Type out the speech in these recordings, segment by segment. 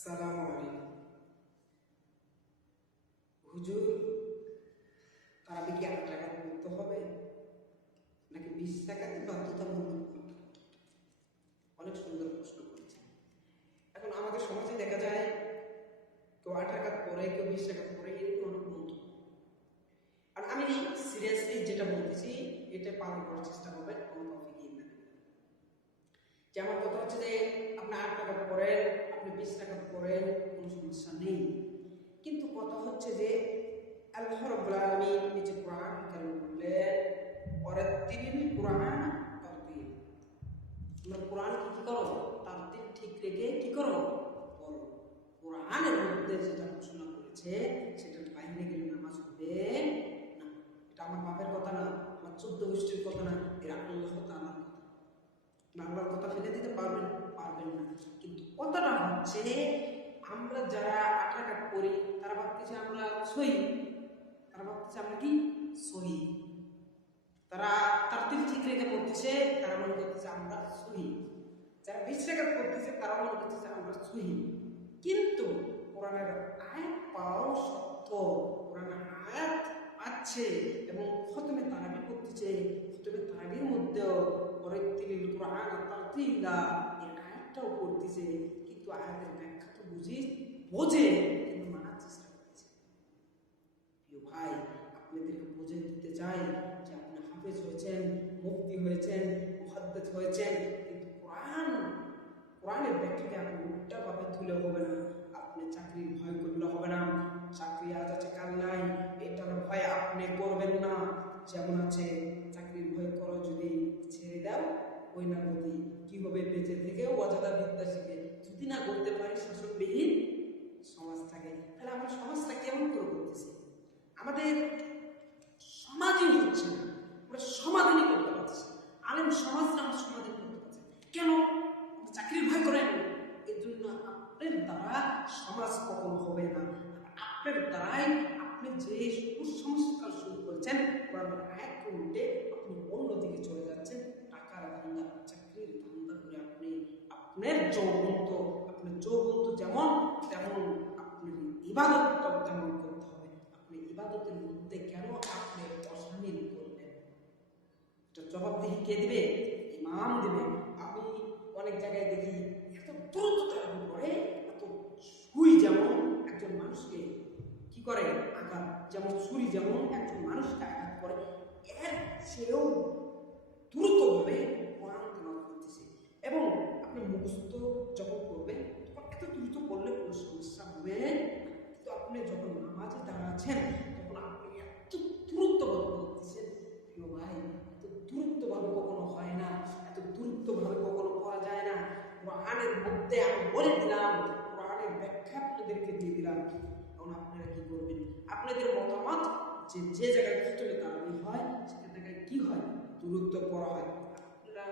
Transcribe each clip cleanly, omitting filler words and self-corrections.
আসসালামু আলাইকুম। হুজুর, তারাবি কি 8 টাকা পড়তে হবে নাকি 20 টাকাতে বাধ্যতামূলক করতে হবে? অনেক সুন্দর প্রশ্ন করেছেন। এখন আমাদের সমাজে দেখা যায় কেউ 8 টাকা পড়ে, কেউ 20 টাকা পড়ে, এরকম অনেক বন্ধু। আর আমি সিরিয়াসলি যেটা বলতেছি এটা পালন করার চেষ্টা করবেন। যে আমার কথা হচ্ছে যে আপনি 8 টাকা পড়েন, আপনি 20 টাকা পড়েন, কোনো সমস্যা নেই। কিন্তু কথা হচ্ছে যে আল্লাহ রাব্বুল আলামিন নিচে কোরআন কারীম বললেন ওয়ারাত্তিলিল কুরআন তারতিল। তোমরা কোরআন কি করো? তারতিল ঠিক রেখে কি করো? পড়ো। কোরআনের মধ্যে যেটা ঘোষণা করেছে সেটার বাইরে গেলে নামাজ হবে না। এটা আমার বাপের কথা না, আমার 14 গোষ্ঠীর কথা না, এর আল্লাহ তাআলার কথা। আল্লাহর কথা ফেলে দিতে পারবেন না। কিন্তু কথাটা হচ্ছে আমরা যারা 8 টাকা করি তারা ভাবতেছে আমরা সহি, তারা ভাবতেছে আমরা কি সহি, তারা তারতিল ঠিক রেখে পড়তেছে, তারা মনে করতেছে আমরা সহি। যারা 20 টাকা করতেছে তারা মনে করতেছে আমরা সহি। কিন্তু কোরআনের আয়াত পাওয়াও সত্য, কোরআনের আয়াত আছে এবং খতমে তারাবি করতেছে, খতমে তারাবির মধ্যেও ওয়ারাত্তিলিল কুরআন তারতিলা এই আয়াতটাও করতেছে। কিন্তু আয়াতের ব্যাখ্যা তো বোঝে কিন্তু মানার চেষ্টা করতেছে। প্রিয় ভাই, আপনাদেরকে বুঝে দিতে চাই যে আপনি হাফেজ হয়েছেন, মুফতি হয়েছেন, মুহাদ্দিস হয়েছেন, কিন্তু কোরআনের ব্যাখ্যাকে আপনি উল্টাভাবে তুলে হবে না। আপনি চাকরির ভয় করলে হবে না, চাকরি আজ আছে কাল নাই এটার ভয় আপনি করবেন না। যেমন আছে চাকরির ভয় করো যদি ছেড়ে দাও ওই না গতি, কি হবে বেঁচে থেকে অযথা বিদ্যা শিখে, যদি না করতে পারি শাসকবিহীন সমাজ থাকে। তাহলে আমরা সমাজটা কেমন করে করতেছি? আমাদের সমাজই হচ্ছে না, আমরা সমাধানই করতে পারছি। আলেম সমাজটা আমরা সমাধান করতে পারছি কেন? চাকরির ভয় করেন, এর জন্য আপনার দ্বারা সমাজ কখনো হবে না। আপনার দ্বারাই আপনি যে কুসংস্কার শুরু করছেন কোরআনের আয়াতকে উল্টে আপনি অন্যদিকে চলে যাচ্ছেন। টাকার ধান্দা, চাকরির ধান্দা করে আপনি আপনার যৌবন্ত যেমন তেমন আপনার ইবাদতটাও তেমন করতে হবে। আপনি ইবাদতের মধ্যে কেন আপনি অশামিল করবেন? এটা জবাবদিহি কে দিবে? ইমাম দিবে। আমি অনেক জায়গায় দেখি এত দ্রুত তারাবি পড়ে, এত সুই যেমন একজন মানুষকে কি করে আঘাত, যেমন ছুরি যেমন একজন মানুষকে আঘাত করে, এর চেয়েও দ্রুতভাবে কোরআন তেলাওয়াত করতেছে। এবং আপনি মুখস্থ যখন করবেন তখন এত দ্রুত করলে কোনো সমস্যা হবে না। কিন্তু আপনি যখন নামাজে দাঁড়াচ্ছেন তখন আপনি এত দ্রুতভাবে করতেছেন। প্রিয় ভাই, এত দ্রুতভাবে কখনো হয় না, এত দ্রুতভাবে কখনো করা যায় না। কোরআনের মধ্যে আমি বলে দিলাম, কোরআনের ব্যাখ্যা আপনাদেরকে দিয়ে দিলাম। এখন আপনারা কি করবেন? আপনাদের মতামত যে জায়গায় খতমে তারাবি হয় সেখানে জায়গায় কি হয়? দূরত্ব করা হয়। আপনারা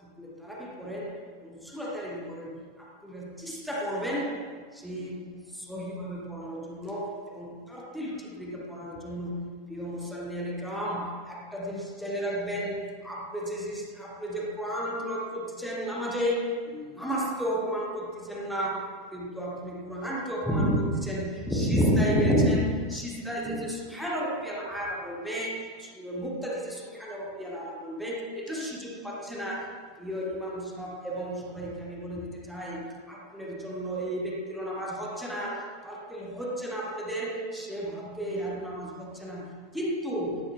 খতমে তারাবি পড়েন, সূরা তারাবি পড়েন, আপনারা চেষ্টা করবেন যে সহিভাবে পড়ার জন্য এবং তারতিল ঠিক রেখে পড়ার জন্য। প্রিয় মুসল্লিয়ানে কিরাম, একটা জিনিস জেনে রাখবেন, আপনি যে কোরআন তেলাওয়াত করতেছেন নামাজে, নামাজকে অপমান করতেছেন না, কিন্তু আপনি কোরআনকে অপমান করতেছেন। সিজদায় গেছেন, সিজদায় যে সুবহান রাব্বিয়াল আলা বলবে, মুক্তাদি যে সুবহান রাব্বিয়াল আলা বলবে, এটা সুযোগ পাচ্ছে না। প্রিয় ইমাম সাহেব এবং সবাইকে আমি বলে দিতে চাই, আপনার জন্য এই ব্যক্তির নামাজ হচ্ছে না, তারতিল হচ্ছে না, আপনাদের সে ভাবকে আর নামাজ হচ্ছে না, কিন্তু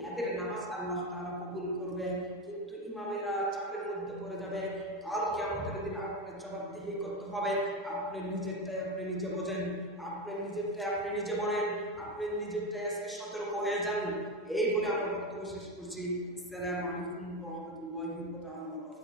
এদের নামাজ আল্লাহ তাআলা কবুল করবে। কিন্তু ইমামেরা চাপের মধ্যে পড়ে যাবে। কাল কিয়ামতের দিন আপনার জবাবদিহি করতে হবে। আপনি নিজেরটাই আপনি নিজে বোঝেন, আপনি নিজেরটাই আপনি নিজে বলেন, আপনি নিজেরটাই আজকে সতর্ক হয়ে যান। এই বলে আমার বক্তব্য শেষ করছি। আসসালামু আলাইকুম ওয়া রাহমাতুল্লাহি ওয়া বারাকাতুহু।